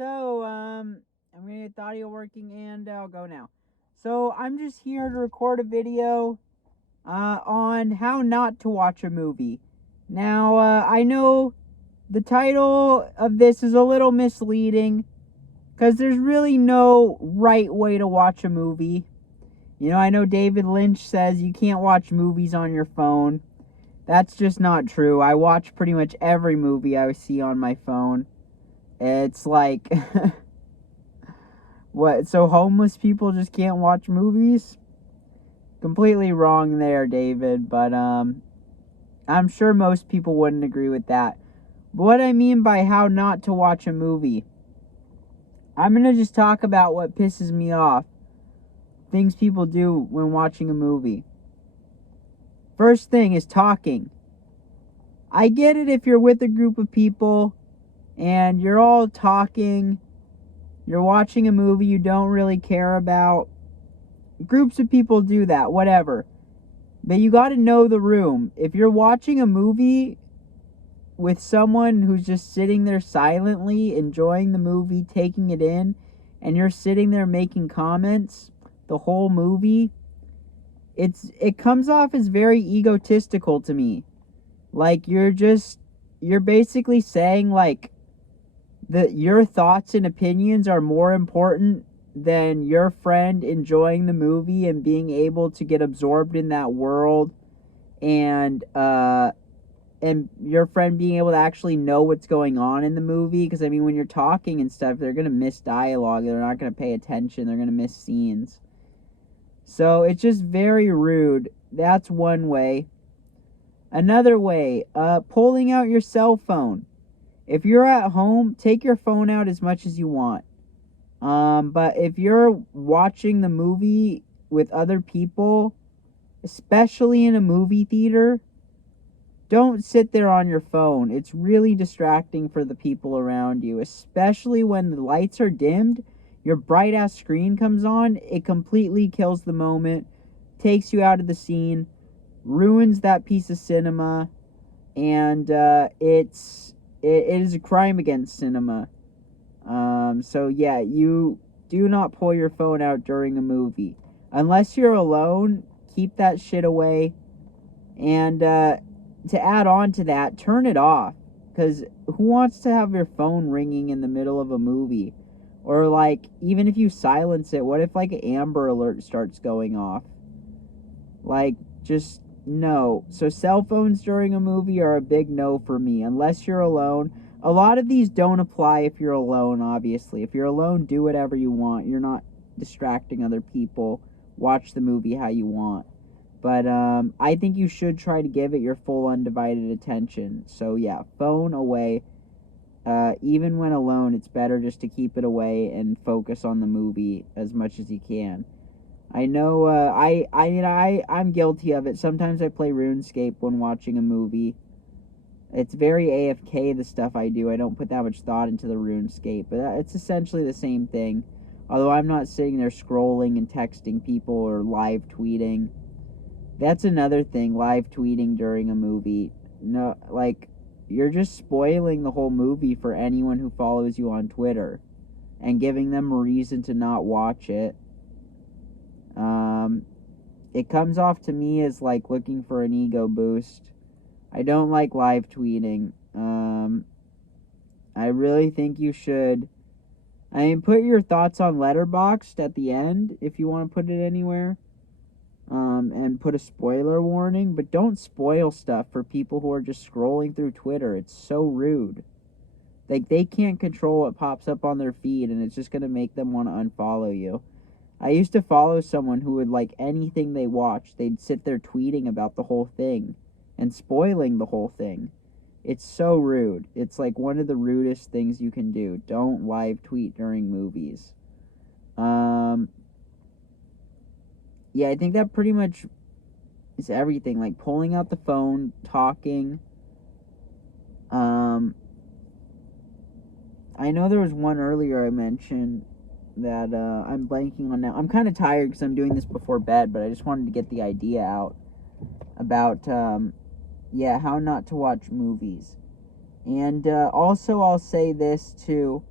I'm gonna get the audio working and I'll go now. So, I'm just here to record a video on how not to watch a movie. Now, I know the title of this is a little misleading because there's really no right way to watch a movie. You know, I know David Lynch says you can't watch movies on your phone. That's just not true. I watch pretty much every movie I see on my phone. It's like, what? So homeless people just can't watch movies? Completely wrong there, David. But I'm sure most people wouldn't agree with that. But what I mean by how not to watch a movie, I'm gonna just talk about what pisses me off. Things people do when watching a movie. First thing is talking. I get it if you're with a group of people and you're all talking, you're watching a movie you don't really care about. Groups of people do that, whatever. But you gotta know the room. If you're watching a movie with someone who's just sitting there silently, enjoying the movie, taking it in, and you're sitting there making comments the whole movie, it comes off as very egotistical to me. Like you're basically saying like that your thoughts and opinions are more important than your friend enjoying the movie and being able to get absorbed in that world, and your friend being able to actually know what's going on in the movie. Because I mean, when you're talking and stuff, they're gonna miss dialogue, they're not gonna pay attention, they're gonna miss scenes. So it's just very rude. That's one way. Another way, pulling out your cell phone. If you're at home, take your phone out as much as you want. But if you're watching the movie with other people, especially in a movie theater, don't sit there on your phone. It's really distracting for the people around you, especially when the lights are dimmed. Your bright ass screen comes on, it completely kills the moment, takes you out of the scene, ruins that piece of cinema, and it is a crime against cinema. So yeah, you do not pull your phone out during a movie. Unless you're alone, keep that shit away. And to add on to that, turn it off. Because who wants to have your phone ringing in the middle of a movie? Or like, even if you silence it, what if like an Amber Alert starts going off? Like, just no. So cell phones during a movie are a big no for me, unless you're alone. A lot of these don't apply if you're alone, obviously. If you're alone, do whatever you want. You're not distracting other people. Watch the movie how you want. But I think you should try to give it your full undivided attention. So yeah, phone away. Even when alone, it's better just to keep it away and focus on the movie as much as you can. I know, I'm guilty of it. Sometimes I play RuneScape when watching a movie. It's very AFK, the stuff I do. I don't put that much thought into the RuneScape, but it's essentially the same thing. Although I'm not sitting there scrolling and texting people or live tweeting. That's another thing, live tweeting during a movie. No, like, you're just spoiling the whole movie for anyone who follows you on Twitter and giving them a reason to not watch it. It comes off to me as like looking for an ego boost. I don't like live tweeting. I really think you should. I mean, put your thoughts on Letterboxd at the end if you want to put it anywhere. And put a spoiler warning, but don't spoil stuff for people who are just scrolling through Twitter. It's so rude. Like, they can't control what pops up on their feed, and it's just gonna make them want to unfollow you. I used to follow someone who would, like, anything they watched, they'd sit there tweeting about the whole thing and spoiling the whole thing. It's so rude. It's like one of the rudest things you can do. Don't live tweet during movies. Yeah, I think that pretty much is everything. Like pulling out the phone, talking. I know there was one earlier I mentioned that I'm blanking on now. I'm kind of tired because I'm doing this before bed, but I just wanted to get the idea out about, how not to watch movies. And also, I'll say this too.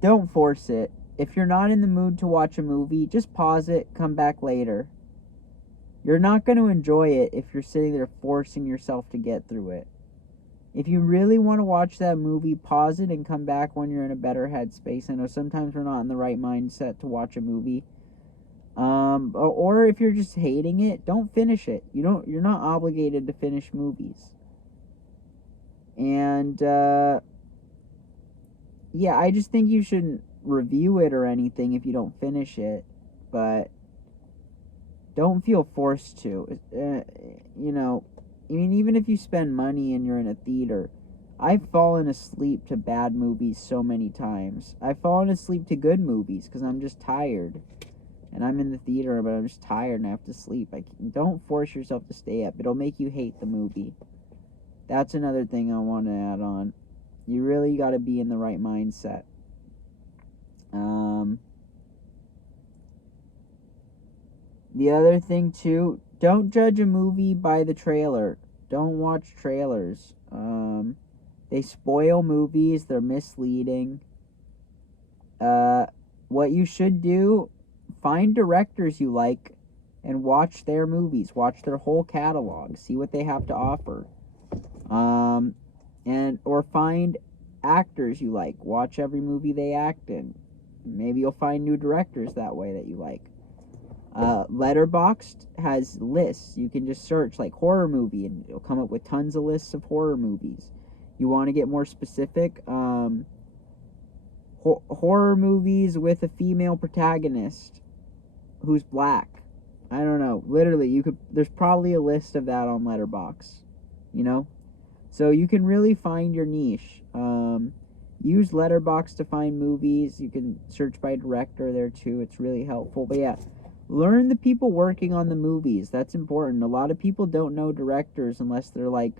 don't force it. If you're not in the mood to watch a movie, just pause it, come back later. You're not going to enjoy it if you're sitting there forcing yourself to get through it. If you really want to watch that movie, pause it and come back when you're in a better headspace. I know sometimes we're not in the right mindset to watch a movie. Or if you're just hating it, don't finish it. You're not obligated to finish movies. And yeah, I just think you shouldn't review it or anything if you don't finish it, but don't feel forced to. I mean, even if you spend money and you're in a theater, I've fallen asleep to bad movies so many times. I've fallen asleep to good movies because I'm just tired. And I'm in the theater, but I'm just tired and I have to sleep. Don't force yourself to stay up. It'll make you hate the movie. That's another thing I want to add on. You really got to be in the right mindset. The other thing, too, don't judge a movie by the trailer. Don't watch trailers. They spoil movies. They're misleading. What you should do, find directors you like and watch their movies. Watch their whole catalog. See what they have to offer. Or find actors you like. Watch every movie they act in. Maybe you'll find new directors that way that you like. Letterboxd has lists. You can just search like horror movie and it'll come up with tons of lists of horror movies. You want to get more specific? Horror movies with a female protagonist who's black. I don't know. Literally, there's probably a list of that on Letterboxd. So you can really find your niche. Use Letterboxd to find movies. You can search by director there too. It's really helpful. But yeah, learn the people working on the movies. That's important. A lot of people don't know directors unless they're like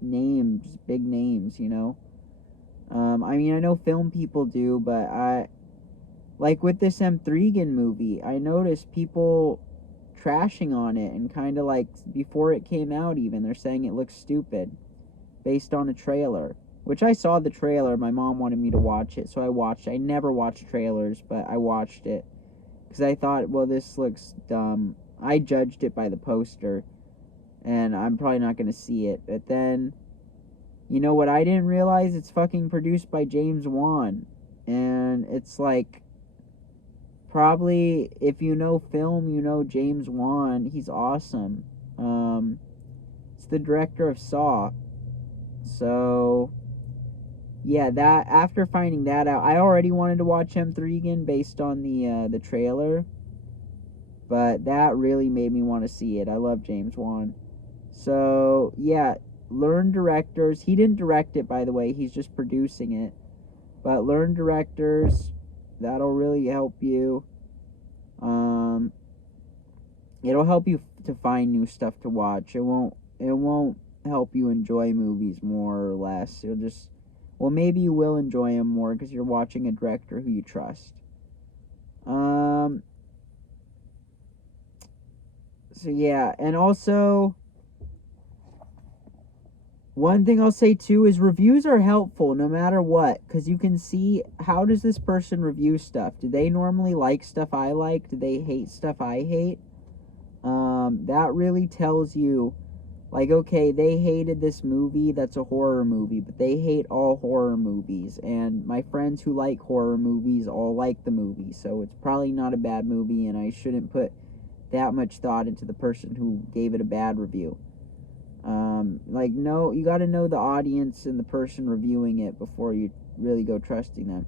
names, big names, I mean, I know film people do, but like with this M. Threegan movie, I noticed people trashing on it and kind of like before it came out even, they're saying it looks stupid based on a trailer, which I saw the trailer. My mom wanted me to watch it, so I watched it. I never watch trailers, but I watched it because I thought, well, this looks dumb. I judged it by the poster, and I'm probably not going to see it. But then, you know what I didn't realize? It's fucking produced by James Wan. And it's like, probably, if you know film, you know James Wan. He's awesome. It's the director of Saw. So, yeah, that after finding that out, I already wanted to watch M. Threegan based on the trailer. But that really made me want to see it. I love James Wan. So, yeah, learn directors. He didn't direct it, by the way. He's just producing it. But learn directors. That'll really help you. It'll help you to find new stuff to watch. It won't help you enjoy movies more or less. Maybe you will enjoy them more because you're watching a director who you trust. So yeah, and also one thing I'll say too is reviews are helpful no matter what, because you can see how does this person review stuff. Do they normally like stuff I like? Do they hate stuff I hate? That really tells you, like, okay, they hated this movie that's a horror movie, but they hate all horror movies, and my friends who like horror movies all like the movie, so it's probably not a bad movie, and I shouldn't put that much thought into the person who gave it a bad review. No, you got to know the audience and the person reviewing it before you really go trusting them.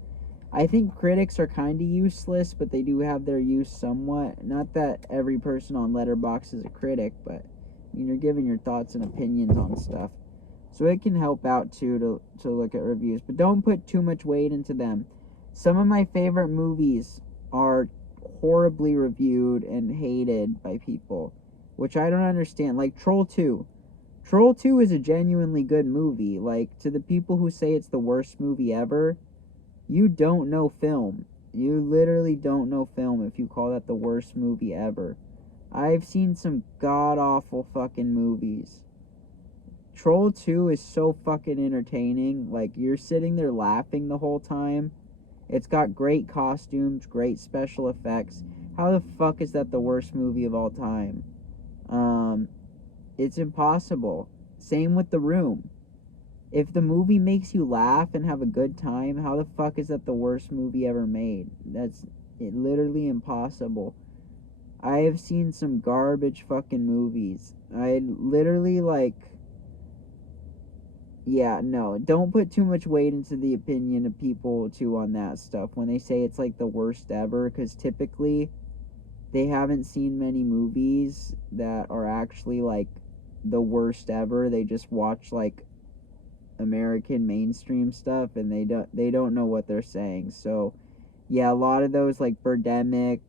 I think critics are kind of useless, but they do have their use somewhat. Not that every person on Letterboxd is a critic, but I mean, you're giving your thoughts and opinions on stuff. So it can help out too to look at reviews, but don't put too much weight into them. Some of my favorite movies are horribly reviewed and hated by people, which I don't understand. Like Troll 2. Troll 2 is a genuinely good movie. Like, to the people who say it's the worst movie ever, you don't know film. You literally don't know film if you call that the worst movie ever. I've seen some god-awful fucking movies. Troll 2 is so fucking entertaining. Like, you're sitting there laughing the whole time. It's got great costumes, great special effects. How the fuck is that the worst movie of all time? It's impossible. Same with The Room. If the movie makes you laugh and have a good time, how the fuck is that the worst movie ever made? That's literally impossible. I have seen some garbage fucking movies. I literally like, yeah, no, don't put too much weight into the opinion of people too on that stuff when they say it's like the worst ever, because typically they haven't seen many movies that are actually like the worst ever. They just watch like American mainstream stuff and they don't know what they're saying. So yeah, a lot of those like Birdemic,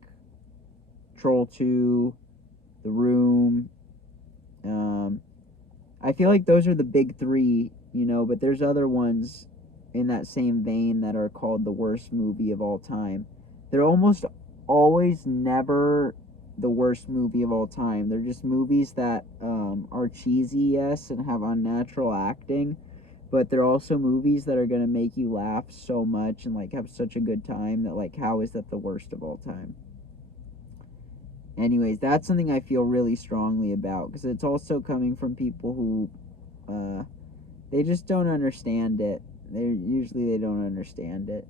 Troll 2, The Room, I feel like those are the big three, but there's other ones in that same vein that are called the worst movie of all time. They're almost always never the worst movie of all time. They're just movies that are cheesy, yes, and have unnatural acting, but they're also movies that are going to make you laugh so much and like have such a good time that like how is that the worst of all time? Anyways, that's something I feel really strongly about because it's also coming from people who they just don't understand it. They don't understand it,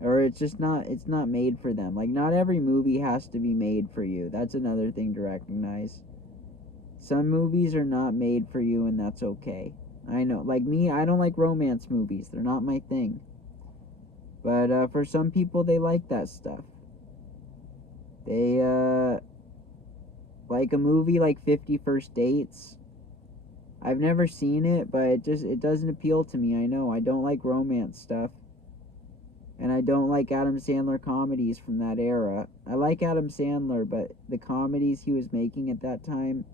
or it's not made for them. Like not every movie has to be made for you. That's another thing to recognize. Some movies are not made for you, and that's okay. I know, like me, I don't like romance movies. They're not my thing. But for some people, they like that stuff. They like a movie like 50 First Dates. I've never seen it, but it doesn't appeal to me. I know I don't like romance stuff, and I don't like Adam Sandler comedies from that era. I like Adam Sandler, but the comedies he was making at that time,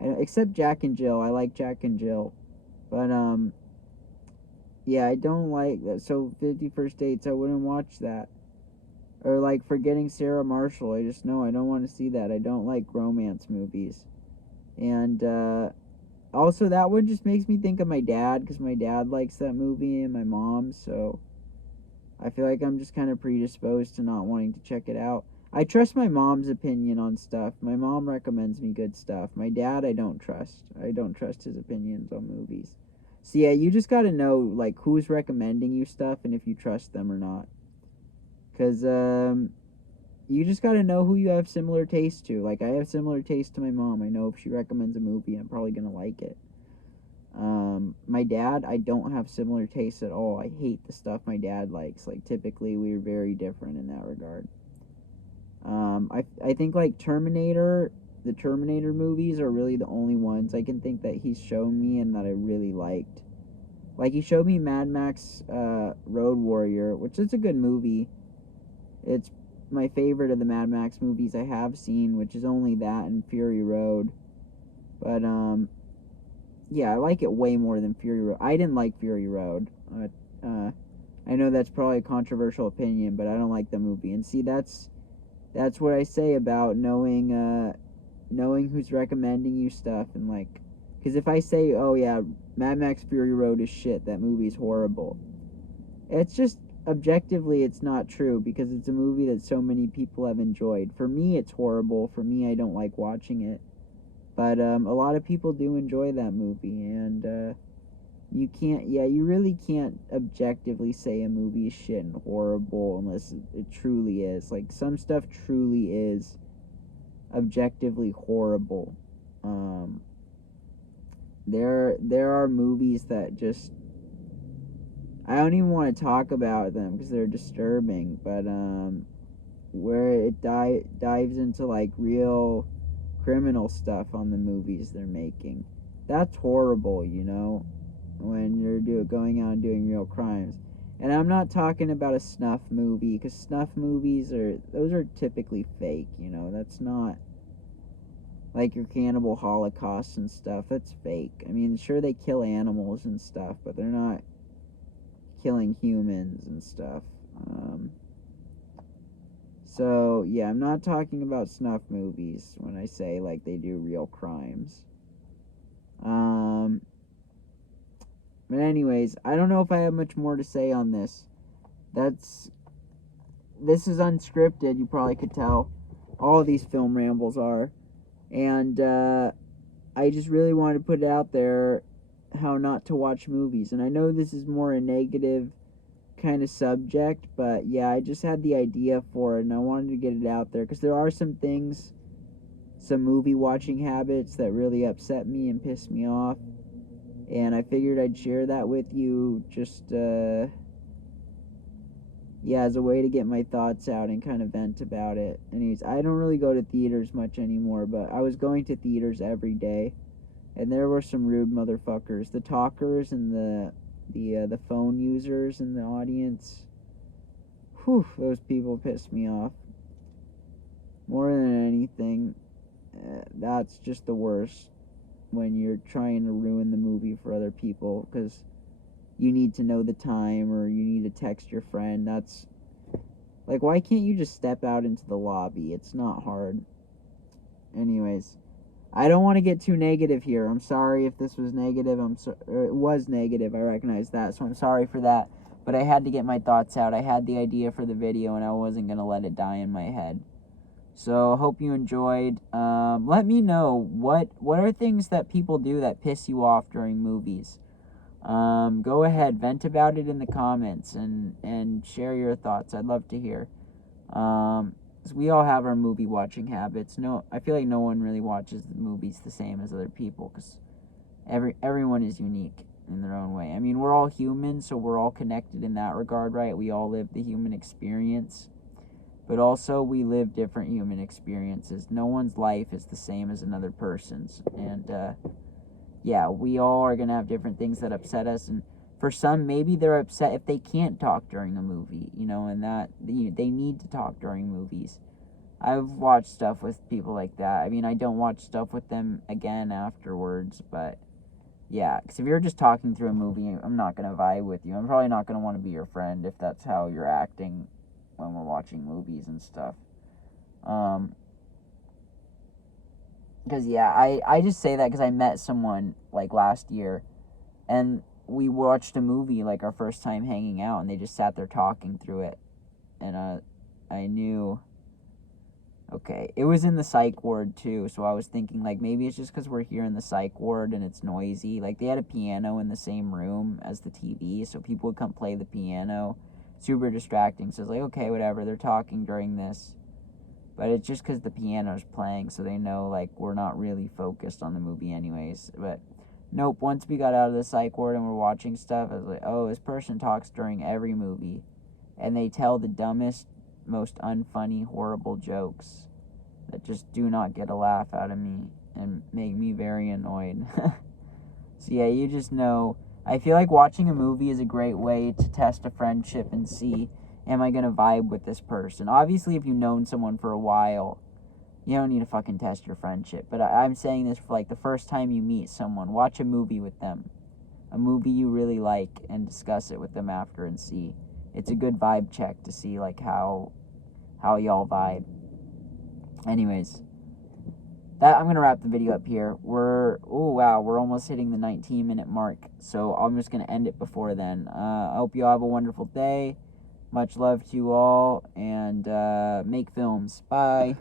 except Jack and Jill. I like Jack and Jill, but yeah, I don't like that. So 50 First Dates, I wouldn't watch that. Or like Forgetting Sarah Marshall. I just know I don't want to see that. I don't like romance movies, and also, that one just makes me think of my dad because my dad likes that movie and my mom, so I feel like I'm just kind of predisposed to not wanting to check it out. I trust my mom's opinion on stuff. My mom recommends me good stuff. My dad, I don't trust. I don't trust his opinions on movies. So yeah, you just got to know like who's recommending you stuff and if you trust them or not. Cuz you just got to know who you have similar taste to. Like I have similar taste to my mom. I know if she recommends a movie, I'm probably going to like it. My dad, I don't have similar tastes at all. I hate the stuff my dad likes. Like typically, we're very different in that regard. I think like the Terminator movies are really the only ones I can think that he's shown me and that I really liked. Like he showed me Mad Max Road Warrior, which is a good movie. It's my favorite of the Mad Max movies I have seen, which is only that and Fury Road. But yeah, I like it way more than Fury Road. I didn't like Fury Road. I know that's probably a controversial opinion, but I don't like the movie. And see, that's what I say about knowing who's recommending you stuff and like, because if I say, oh yeah, Mad Max Fury Road is shit, that movie's horrible. It's just objectively it's not true because it's a movie that so many people have enjoyed. For me, it's horrible. For me, I don't like watching it. But a lot of people do enjoy that movie, and you really can't objectively say a movie is shit and horrible unless it truly is. Like, some stuff truly is objectively horrible. Um, there are movies that just, I don't even want to talk about them because they're disturbing, but where it dives into, like, real criminal stuff on the movies they're making. That's horrible, when you're going out and doing real crimes. And I'm not talking about a snuff movie, because snuff movies those are typically fake, That's not like your Cannibal Holocaust and stuff. That's fake. I mean, sure they kill animals and stuff, but they're not killing humans and stuff. So, yeah, I'm not talking about snuff movies when I say, like, they do real crimes. But anyways, I don't know if I have much more to say on this. this is unscripted, you probably could tell. All of these film rambles are. And I just really wanted to put it out there how not to watch movies. And I know this is more a negative kind of subject, but yeah, I just had the idea for it and I wanted to get it out there because there are some things, some movie watching habits that really upset me and piss me off. And I figured I'd share that with you just, yeah, as a way to get my thoughts out and kind of vent about it. Anyways, I don't really go to theaters much anymore, but I was going to theaters every day. And there were some rude motherfuckers. The talkers and the phone users in the audience. Whew, those people pissed me off. More than anything, that's just the worst when you're trying to ruin the movie for other people because you need to know the time or you need to text your friend. That's like, why can't you just step out into the lobby? It's not hard. Anyways, I don't want to get too negative here. I'm sorry if this was negative. It was negative. I recognize that, so I'm sorry for that. But I had to get my thoughts out. I had the idea for the video, and I wasn't going to let it die in my head. So, hope you enjoyed. Let me know, what are things that people do that piss you off during movies? Go ahead, vent about it in the comments, and share your thoughts. I'd love to hear. 'Cause we all have our movie watching habits. I feel like no one really watches the movies the same as other people, because everyone is unique in their own way. I mean, we're all human, so we're all connected in that regard, right? We all live the human experience, but also we live different human experiences. No one's life is the same as another person's, and yeah, we all are gonna have different things that upset us, and for some, maybe they're upset if they can't talk during a movie, and that they need to talk during movies. I've watched stuff with people like that. I mean, I don't watch stuff with them again afterwards, but yeah, because if you're just talking through a movie, I'm not going to vibe with you. I'm probably not going to want to be your friend if that's how you're acting when we're watching movies and stuff. Because, yeah, I just say that because I met someone, like, last year, and we watched a movie, like, our first time hanging out, and they just sat there talking through it, and I knew, okay, it was in the psych ward, too, so I was thinking, like, maybe it's just because we're here in the psych ward, and it's noisy. Like, they had a piano in the same room as the TV, so people would come play the piano. Super distracting, so it's like, okay, whatever, they're talking during this. But it's just because the piano's playing, so they know, like, we're not really focused on the movie anyways. But nope, once we got out of the psych ward and we're watching stuff, I was like, oh, this person talks during every movie. And they tell the dumbest, most unfunny, horrible jokes that just do not get a laugh out of me and make me very annoyed. So yeah, you just know. I feel like watching a movie is a great way to test a friendship and see, am I going to vibe with this person? Obviously, if you've known someone for a while, you don't need to fucking test your friendship. But I'm saying this for, like, the first time you meet someone, watch a movie with them. A movie you really like, and discuss it with them after and see. It's a good vibe check to see, like, how y'all vibe. Anyways, I'm going to wrap the video up here. We're almost hitting the 19-minute mark. So I'm just going to end it before then. I hope you all have a wonderful day. Much love to you all, and make films. Bye.